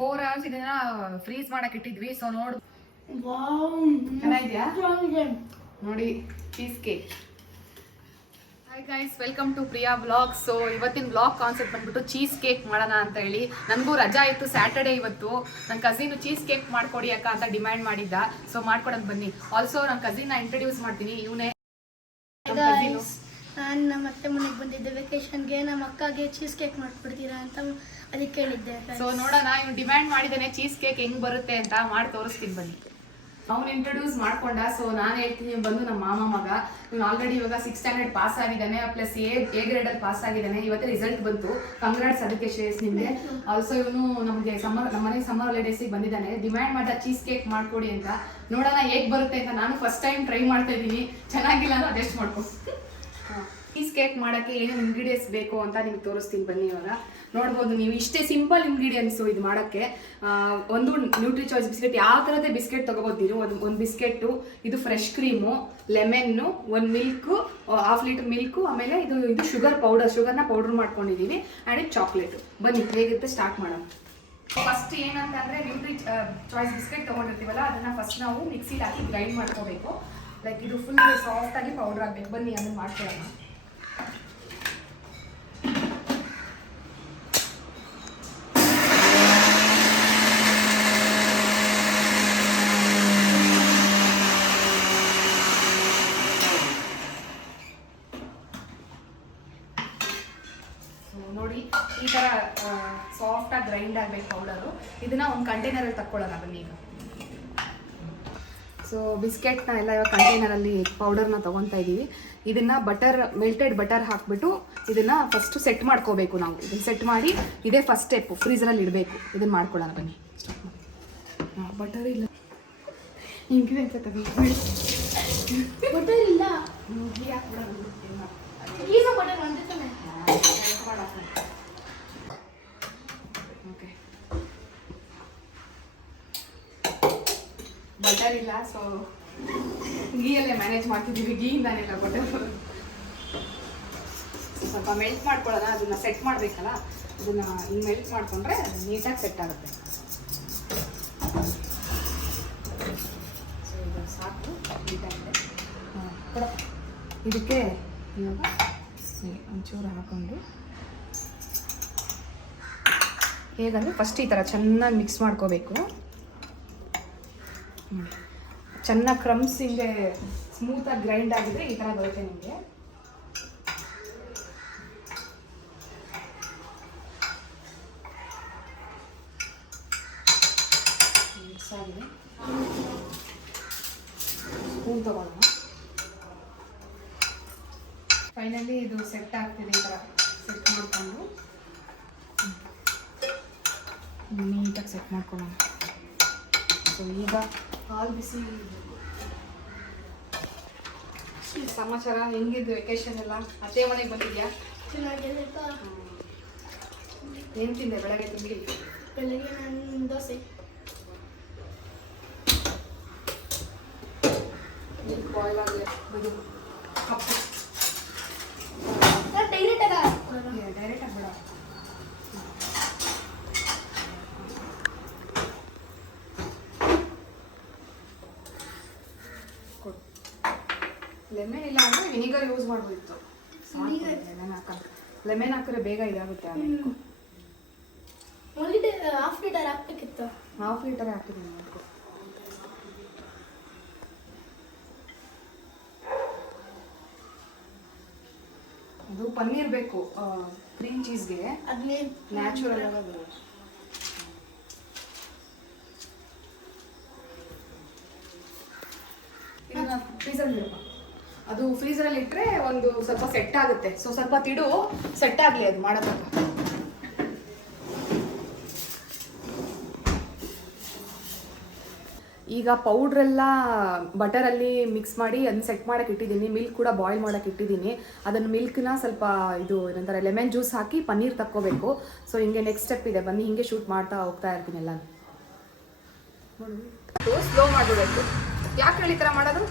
4 hours ಇದನ್ನ freeze ಮಾಡಕ್ ಇಟ್ಟಿದ್ವಿ. ಸೊ ನೋಡು ನೋಡಿ cheese cake. Hi guys, welcome to Priya vlog. So ಇವತ್ತಿನ ವ್ಲಾಗ್ ಕಾನ್ಸೆಪ್ಟ್ ಬಂದ್ಬಿಟ್ಟು ಚೀಸ್ ಕೇಕ್ ಮಾಡೋಣ ಅಂತ ಹೇಳಿ. ನನಗೂ ರಜಾ ಇತ್ತು, ಸ್ಯಾಟರ್ಡೇ ಇವತ್ತು. ನನ್ನ ಕಸಿನ್ ಚೀಸ್ ಕೇಕ್ ಮಾಡ್ಕೊಡಿ ಅಕ್ಕ ಅಂತ ಡಿಮ್ಯಾಂಡ್ ಮಾಡಿದ್ದ. ಸೊ ಮಾಡ್ಕೊಡೋದು ಬನ್ನಿ. ಆಲ್ಸೋ ನನ್ನ ಕಸಿನ್ ಇಂಟ್ರೊಡ್ಯೂಸ್ ಮಾಡ್ತೀನಿ. ಇವನೇ ನಾನು ನಮ್ಮ ಅತ್ತೆ ಮನೆಗೆ ಬಂದಿದ್ದೆ ವೆಕೇಶನ್ಗೆ. ನಮ್ಮ ಅಕ್ಕಗೆ ಚೀಸ್ ಕೇಕ್ ಮಾಡ್ಕೊಡ್ತೀರಾ ಅಂತ ಅದಕ್ಕೆ ಕೇಳಿದ್ದೆ. ಸೊ ನೋಡೋಣ, ಇವ್ನು ಡಿಮ್ಯಾಂಡ್ ಮಾಡಿದ್ದಾನೆ ಚೀಸ್ ಕೇಕ್ ಹೆಂಗ್ ಬರುತ್ತೆ ಅಂತ. ಮಾಡಿ ತೋರಿಸ್ತೀನಿ ಬನ್ನಿ. ಅವ್ನು ಇಂಟ್ರೊಡ್ಯೂಸ್ ಮಾಡ್ಕೊಂಡ. ಸೊ ನಾನು ಹೇಳ್ತೀನಿ, ಬಂದು ನಮ್ಮ ಮಾಮ ಮಗ. ಇವ್ನು ಆಲ್ರೆಡಿ ಇವಾಗ 6th ಸ್ಟ್ಯಾಂಡರ್ಡ್ ಪಾಸ್ ಆಗಿದ್ದಾನೆ, ಪ್ಲಸ್ ಎ ಗ್ರೇಡಲ್ಲಿ ಪಾಸ್ ಆಗಿದ್ದಾನೆ. ಇವತ್ತೇ ರಿಸಲ್ಟ್ ಬಂತು. ಕಂಗ್ರಾಟ್ಸ್ ಅದಕ್ಕೆ ಶ್ರೇಯಸ್ ನಿಮಗೆ. ಆಲ್ಸೋ ಇವನು ನಮಗೆ ನಮ್ಮ ಮನೆಗೆ ಸಮ್ಮರ್ ಹಾಲಿಡೇಸಿಗೆ ಬಂದಿದ್ದಾನೆ. ಡಿಮ್ಯಾಂಡ್ ಮಾಡಿದ ಚೀಸ್ ಕೇಕ್ ಮಾಡ್ಕೊಡಿ ಅಂತ. ನೋಡೋಣ ಹೇಗೆ ಬರುತ್ತೆ ಅಂತ. ನಾನು ಫಸ್ಟ್ ಟೈಮ್ ಟ್ರೈ ಮಾಡ್ತಾ ಇದ್ದೀನಿ. ಚೆನ್ನಾಗಿಲ್ಲ ಅಂದ್ರೆ ಅಡ್ಜಸ್ಟ್ ಮಾಡ್ಕೊ. ಚೀಸ್ ಕೇಕ್ ಮಾಡೋಕ್ಕೆ ಏನೇನು ಇಂಗ್ರೀಡಿಯೆಂಟ್ಸ್ ಬೇಕು ಅಂತ ನಿಮ್ಗೆ ತೋರಿಸ್ತೀನಿ ಬನ್ನಿ. ಇವಾಗ ನೋಡ್ಬೋದು ನೀವು, ಇಷ್ಟೇ ಸಿಂಪಲ್ ಇಂಗ್ರೀಡಿಯೆಂಟ್ಸು ಇದು ಮಾಡೋಕ್ಕೆ. ಒಂದು ನ್ಯೂಟ್ರಿ ಚಾಯ್ಸ್ ಬಿಸ್ಕೆಟ್, ಯಾವ ಥರದ್ದೇ ಬಿಸ್ಕೆಟ್ ತೊಗೋಬೋದು ನೀವು. ಒಂದು ಬಿಸ್ಕೆಟು, ಇದು ಫ್ರೆಶ್ ಕ್ರೀಮು, ಲೆಮನ್ನು, ಒಂದು ಮಿಲ್ಕು, 1/2 ಲೀಟರ್ ಮಿಲ್ಕು, ಆಮೇಲೆ ಇದು ಶುಗರ್ನ ಪೌಡರ್ ಮಾಡ್ಕೊಂಡಿದ್ದೀವಿ, ಆ್ಯಂಡ್ ಇದು ಚಾಕ್ಲೇಟು. ಬನ್ನಿ ಹೇಗಿರುತ್ತೆ ಸ್ಟಾರ್ಟ್ ಮಾಡೋಣ. ಫಸ್ಟ್ ಏನಂತಂದರೆ, ನ್ಯೂಟ್ರಿ ಚಾಯ್ಸ್ ಬಿಸ್ಕೆಟ್ ತೊಗೊಂಡಿರ್ತೀವಲ್ಲ, ಅದನ್ನು ಫಸ್ಟ್ ನಾವು ಮಿಕ್ಸಿಲಿ ಹಾಕಿ ಗ್ರೈಂಡ್ ಮಾಡ್ಕೋಬೇಕು. ಲೈಕ್ ಇದು ಫುಲ್ ಸಾಫ್ಟಾಗಿ ಪೌಡರ್ ಆಗಬೇಕು. ಬನ್ನಿ ಅದನ್ನು ಮಾಡ್ಕೊಳ್ಳೋಣ. ನೋಡಿ ಈ ಥರ ಸಾಫ್ಟಾಗಿ ಗ್ರೈಂಡ್ ಆಗಬೇಕು ಪೌಡರು. ಇದನ್ನು ಒಂದು ಕಂಟೈನರಲ್ಲಿ ತಕ್ಕೊಳ್ಳೋಣ ಬನ್ನಿ ಈಗ. ಸೊ ಬಿಸ್ಕೆಟ್ನ ಎಲ್ಲ ಇವಾಗ ಕಂಟೈನರಲ್ಲಿ ಪೌಡರ್ನ ತೊಗೊತಾ ಇದ್ದೀವಿ. ಇದನ್ನು ಮೆಲ್ಟೆಡ್ ಬಟರ್ ಹಾಕಿಬಿಟ್ಟು ಇದನ್ನು ಫಸ್ಟು ಸೆಟ್ ಮಾಡ್ಕೋಬೇಕು ನಾವು. ಇದನ್ನು ಸೆಟ್ ಮಾಡಿ ಇದೇ ಫಸ್ಟ್ ಸ್ಟೆಪ್ಪು, ಫ್ರೀಸರಲ್ಲಿ ಇಡಬೇಕು. ಇದನ್ನು ಮಾಡ್ಕೊಳ್ಳೋಣ ಬನ್ನಿ. ಸ್ಟಾರ್ಟ್ ಮಾಡಿ. ಬಟರ್ ಇಲ್ಲ, ಹಿಂಗೆ ಅಂತ ತಗೊಂಡು ಬಟರ್ ಇಲ್ಲ. ಓಕೆ, ಬಟರ್ ಇಲ್ಲ, ಸೊ ಗೀಯಲ್ಲೇ ಮ್ಯಾನೇಜ್ ಮಾಡ್ತಿದ್ದೀವಿ. ಗೀಯಿಂದಾನೆಲ್ಲ ಬಟರ್ ಸ್ವಲ್ಪ ಮೆಲ್ಟ್ ಮಾಡ್ಕೊಳ್ಳೋಣ. ಅದನ್ನು ಸೆಟ್ ಮಾಡಬೇಕಲ್ಲ, ಅದನ್ನು ಹಿಂಗೆ ಮೆಲ್ಟ್ ಮಾಡಿಕೊಂಡ್ರೆ ನೀಟಾಗಿ ಸೆಟ್ ಆಗುತ್ತೆ. ಸೊ ಇದು ಸಾಕು, ನೀಟಾಗಿದೆ. ಇದಕ್ಕೆ ಇವಾಗ ಒಂಚೂರು ಹಾಕ್ಕೊಂಡು ಹೇಗಂದರೆ ಫಸ್ಟ್ ಈ ಥರ ಚೆನ್ನಾಗಿ ಮಿಕ್ಸ್ ಮಾಡ್ಕೋಬೇಕು. ಚೆನ್ನಾಗಿ ಕ್ರಮ್ಸ್ ಹಿಂಗೆ ಸ್ಮೂತಾಗಿ ಗ್ರೈಂಡ್ ಆಗಿದ್ರೆ ಈ ಥರ ಬರುತ್ತೆ ನಿಮಗೆ. ಮಿಕ್ಸ್ ಆಗಿದೆ. ಸ್ಪೂನ್ ತಗೊಳ್ಳೋಣ. ಫೈನಲಿ ಇದು ಸೆಟ್ ಆಗ್ತಿದೆ. ಈ ಥರ ಸೆಟ್ ಮಾಡಿಕೊಂಡು ನೀಟಾಗಿ ಸೆಟ್ ಮಾಡ್ಕೊಳ್ಳೋಣ. ಸೊ ಈಗ ಹಾಲು ಬಿಸಿ. ಸಮಾಚಾರ ಹೆಂಗಿದ್ದು ವೆಕೇಶನ್ ಎಲ್ಲ? ಅತ್ತೆ ಮನೆಗೆ ಬಂದಿದ್ಯಾ? ಚೆನ್ನಾಗಿರುತ್ತಾ? ಏನು ತಿಂದೆ ಬೆಳಗ್ಗೆ ತಿಂಡಿ? ಬೆಳಗ್ಗೆ ನಾನು ದೋಸೆ. ಬಾಯ್ಲ್ ಆಗಲಿ ಇದು ಕಪ್ಪು. ಡೈರೆಕ್ಟಾಗಿ ಬೇಡ. ಲೆಮನ್ ಇಲ್ಲ ಅಂದರೆ ವಿನಿಗರ್ ಯೂಸ್ ಮಾಡ್ಬೋದಿತ್ತು. ಲೆಮನ್ ಹಾಕಿದ್ರೆ ಬೇಗ ಇದಾಗುತ್ತೆ. ಆಮೇಲೆ 1/2 ಲೀಟರ್ ಹಾಕ್ಬೇಕಿತ್ತು. 1/2 ಲೀಟರ್ ಹಾಕಿದ್ದೀನಿ ಅದಕ್ಕೆ. ಅದು ಪನ್ನೀರ್ ಬೇಕು ಕ್ರೀಮ್ ಚೀಸ್ಗೆ, ಅದನ್ನೇ ನ್ಯಾಚುರಲ್ ಆಗಿ ಬರುತ್ತೆ. ಇದನ್ನ ಫ್ರೀಸರಲ್ಲಿ ಇಡಬೇಕು. ಅದು ಫ್ರೀಸರಲ್ಲಿ ಇಟ್ಟರೆ ಒಂದು ಸ್ವಲ್ಪ ಸೆಟ್ ಆಗುತ್ತೆ. ಸೊ ಸ್ವಲ್ಪ ತಿಡು ಸೆಟ್ ಆಗಲಿ ಅದು ಮಾಡೋದಕ್ಕೆ. ಈಗ ಪೌಡ್ರೆಲ್ಲ ಬಟರಲ್ಲಿ ಮಿಕ್ಸ್ ಮಾಡಿ ಅದನ್ನ ಸೆಟ್ ಮಾಡೋಕೆ ಇಟ್ಟಿದ್ದೀನಿ. ಮಿಲ್ಕ್ ಕೂಡ ಬಾಯ್ಲ್ ಮಾಡೋಕೆ ಇಟ್ಟಿದ್ದೀನಿ. ಅದನ್ನು ಮಿಲ್ಕ್ನ ಸ್ವಲ್ಪ ಇದು ಏನಂತಾರೆ ಲೆಮನ್ ಜ್ಯೂಸ್ ಹಾಕಿ ಪನ್ನೀರ್ ತಕ್ಕೋಬೇಕು. ಸೊ ಹಿಂಗೆ ನೆಕ್ಸ್ಟ್ ಸ್ಟೆಪ್ ಇದೆ. ಬನ್ನಿ ಹಿಂಗೆ ಶೂಟ್ ಮಾಡ್ತಾ ಹೋಗ್ತಾ ಇರ್ತೀನಿ ಎಲ್ಲ. ಸ್ಲೋ ಮಾಡಬೇಕು. ಯಾಕೆ ಹೇಳಿ ಈ ಥರ ಮಾಡೋದು?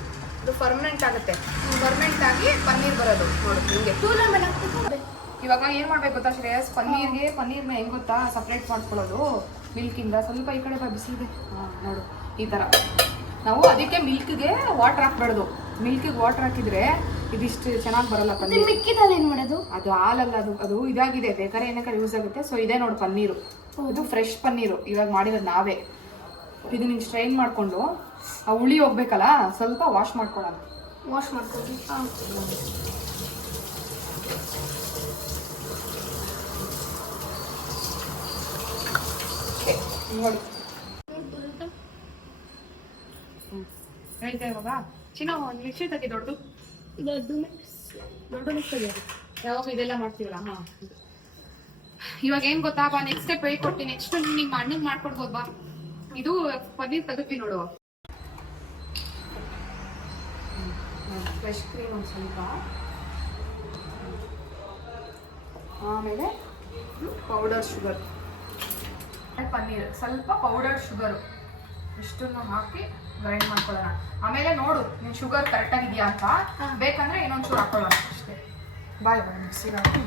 ಇದು ಫರ್ಮೆಂಟ್ ಆಗುತ್ತೆ. ಫರ್ಮೆಂಟ್ ಆಗಿ ಪನ್ನೀರ್ ಬರೋದು. ನೋಡಿ ಹಿಂಗೆ ಟೂರ್ನಮೆಂಟ್ ಇವಾಗ ಏನು ಮಾಡ್ಬೇಕು ಗೊತ್ತಾ ಶ್ರೇಯಸ್, ಪನ್ನೀರ್ನ ಹೆಂಗೆ ಗೊತ್ತಾ ಸಪ್ರೇಟ್ ಮಾಡ್ಕೊಳ್ಳೋದು ಮಿಲ್ಕಿಂದ. ಸ್ವಲ್ಪ ಈ ಕಡೆ ಬಿಸಿ ಇದೆ. ಹಾಂ ನೋಡು ಈ ಥರ. ನಾವು ಅದಕ್ಕೆ ಮಿಲ್ಕ್ಗೆ ವಾಟರ್ ಹಾಕ್ಬಾರ್ದು. ಮಿಲ್ಕಿಗೆ ವಾಟರ್ ಹಾಕಿದ್ರೆ ಇದಿಷ್ಟು ಚೆನ್ನಾಗಿ ಬರಲ್ಲ ಪನ್ನೀರ್. ಮಿಕ್ಕಿದಲ್ಲಿ ಏನು ಮಾಡೋದು? ಅದು ಹಾಲಲ್ಲ, ಅದು ಇದಾಗಿದೆ, ಬೇಕಾದ್ರೆ ಏನಕ್ಕೆ ಯೂಸ್ ಆಗುತ್ತೆ. ಸೊ ಇದೇ ನೋಡಿ ಪನ್ನೀರು, ಇದು ಫ್ರೆಶ್ ಪನ್ನೀರು ಇವಾಗ ಮಾಡಿರೋದು ನಾವೇ. ಇದು ನಿಂಗೆ ಸ್ಟ್ರೈನ್ ಮಾಡಿಕೊಂಡು ಆ ಹುಳಿ ಹೋಗ್ಬೇಕಲ್ಲ, ಸ್ವಲ್ಪ ವಾಶ್ ಮಾಡ್ಕೊಳ್ಳೋಣ. ವಾಶ್ ಮಾಡ್ಕೊಳ್ಳಿ. ನೋಡಿ ಹೇಳ್ತಾ ಇವಾಗ ಚಿನ್ನ ಮಿಕ್ಸಿ ತೆಗಿ, ದೊಡ್ಡ ಮಿಕ್ಸ್ ತೆಗಿಯೋದು. ಯಾವಾಗ ಇದೆಲ್ಲ ಮಾಡ್ತೀವಲ್ಲ. ಹಾಂ ಇವಾಗ ಏನು ಗೊತ್ತಾ ಬಾ, ನೆಕ್ಸ್ಟ್ ಸ್ಟೆಪ್ ಹೇಳ್ಕೊಡ್ತೀನಿ. ನೆಕ್ಸ್ಟ್ ನಿಮ್ಮ ಅಣ್ಣಗೆ ಮಾಡ್ಕೊಡ್ಬೋದು ಬಾ. ಇದು ಪನ್ನೀರ್ ತೆಗೆದ್ವಿ ನೋಡು. ಫ್ರೆಶ್ ಕ್ರೀಮ್ ಒಂದು ಸ್ವಲ್ಪ, ಆಮೇಲೆ ಪೌಡರ್ ಶುಗರ್, ಪನ್ನೀರ್ ಸ್ವಲ್ಪ ಪೌಡರ್ ಶುಗರು ಇಷ್ಟನ್ನು ಹಾಕಿ ಗ್ರೈಂಡ್ ಮಾಡ್ಕೊಳ್ಳೋಣ. ಆಮೇಲೆ ನೋಡು ನೀನು ಶುಗರ್ ಕರೆಕ್ಟಾಗಿದೆಯಾ ಅಂತ, ಬೇಕಂದ್ರೆ ಇನ್ನೊಂಚೂರು ಹಾಕೊಳ್ಳೋಣ ಅಷ್ಟೇ. ಬಾಯ್ ಮಿಕ್ಸಿಗೆ ಹಾಕಿ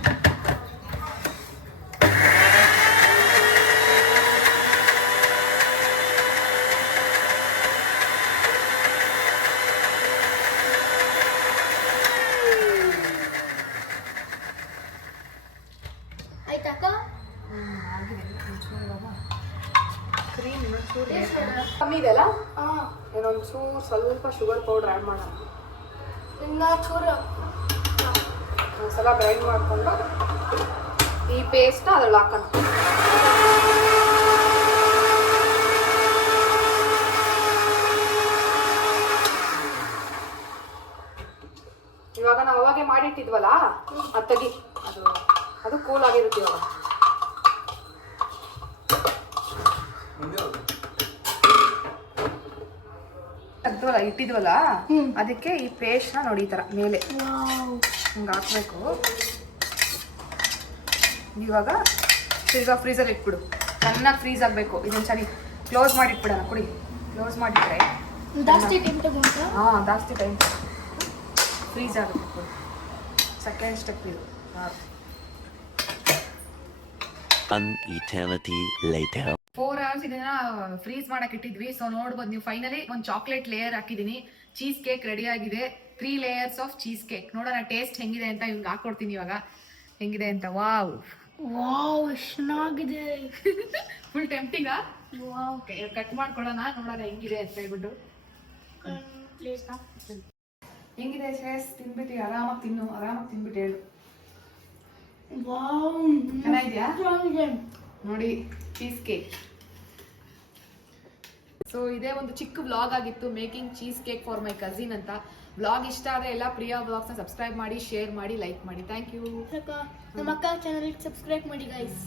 ಆಯ್ತಾಕ. ಕ್ರೀಮ್ ಕಮ್ಮಿ ಇದೆಯಲ್ಲ, ಹಾಂ ಇನ್ನೊಂಚೂರು ಸ್ವಲ್ಪ ಶುಗರ್ ಪೌಡರ್ ಆ್ಯಡ್ ಮಾಡೋಣ. ಇನ್ನು ಚೂರು ಒಂದ್ಸಲ ಗ್ರೈಂಡ್ ಮಾಡಿಕೊಂಡು ಈ ಪೇಸ್ಟ್ನ ಅದ್ರಲ್ಲಿ ಹಾಕೋಣ. ಇವಾಗ ನಾವು ಅವಾಗೆ ಮಾಡಿಟ್ಟಿದ್ವಲ್ಲ, ಅದು ತೆಗಿ, ಅದು ಕೂಲ್ ಆಗಿರುತ್ತೆ. ಇವಾಗ ತೆಗ್ದ್ವಲ್ಲ ಇಟ್ಟಿದ್ವಲ್ಲ, ಅದಕ್ಕೆ ಈ ಪೇಸ್ಟ್ನ ನೋಡಿ ಈ ಥರ ಮೇಲೆ ಹಿಂಗೆ ಹಾಕ್ಬೇಕು. ಇವಾಗ ತಿರ್ಗಾ ಫ್ರೀಸಲ್ಲಿ ಇಟ್ಬಿಡು, ಚೆನ್ನಾಗಿ ಫ್ರೀಸ್ ಆಗಬೇಕು. ಇದನ್ನು ಚೆನ್ನಾಗಿ ಕ್ಲೋಸ್ ಮಾಡಿ ಇಟ್ಬಿಡೋಣ. ಕುಡಿ, ಕ್ಲೋಸ್ ಮಾಡಿಟ್ರೆ ಜಾಸ್ತಿ ಟೈಮ್ ತಗೊಂಡ್ರೆ ಹಾಂ ಜಾಸ್ತಿ ಟೈಮ್ ಫ್ರೀಸ್ ಆಗುತ್ತೆ. ಸೆಕೆಂಡ್ ಸ್ಟೆಪ್ ಇದು. An eternity later. 4 hours ಇದನ್ನ ಫ್ರೀಸ್ ಮಾಡಕ್ ಇಟ್ಟಿದ್ವಿ. ಸೊ ನೋಡ್ಬೋದು ನೀವು, ಫೈನಲಿ ಒಂದು ಚಾಕ್ಲೇಟ್ ಲೇಯರ್ ಹಾಕಿದೀನಿ. ಚೀಸ್ ಕೇಕ್ ರೆಡಿ ಆಗಿದೆ. 3 ಲೇಯರ್ಸ್ ಆಫ್ ಚೀಸ್ ಕೇಕ್. ನೋಡೋಣ ಟೇಸ್ಟ್ ಹೆಂಗಿದೆ ಅಂತ ಇವ್ಗೆ ಹಾಕೊಡ್ತೀನಿ ಇವಾಗ, ಹೆಂಗಿದೆ ಅಂತ. ವಾವ್ ವಾವ್ ಚೆನ್ನಾಗಿದೆ. ಫುಲ್ ಟೆಂಪ್ಟಿಂಗಾ? ವಾವ್. ಕಟ್ ಮಾಡ್ಕೊಳ್ಳೋಣ, ನೋಡೋಣ ಹೆಂಗಿದೆ ಅಂತ ಹೇಳ್ಬಿಟ್ಟು. ಹೆಂಗಿದೆ ಶ್ರೇಯಸ್? ತಿನ್ಬಿಟ್ಟು ಆರಾಮಾಗಿ ತಿನ್ನು, ಆರಾಮಾಗಿ ತಿನ್ಬಿಟ್ಟು ಹೇಳು. ವಾವ್ ಚೆನ್ನಾಗಿದ್ಯಾ? ಚೆನ್ನಾಗಿದೆ ನೋಡಿ ಚೀಸ್ ಕೇಕ್. ಸೊ ಇದೇ ಒಂದು ಚಿಕ್ಕ ವ್ಲಾಗ್ ಆಗಿತ್ತು, making cheese cake for my cousin ಅಂತ. ವ್ಲಾಗ್ ಇಷ್ಟ ಆದರೆ ಎಲ್ಲ ಪ್ರಿಯಾ ವ್ಲಾಗ್ಸ್ನ ಸಬ್ಸ್ಕ್ರೈಬ್ ಮಾಡಿ, ಶೇರ್ ಮಾಡಿ, ಲೈಕ್ ಮಾಡಿ. Thank you. ನಮ್ಮ ಅಕ್ಕ ಚಾನಲ್ಗೆ ಸಬ್ಸ್ಕ್ರೈಬ್ ಮಾಡಿ ಗೈಸ್.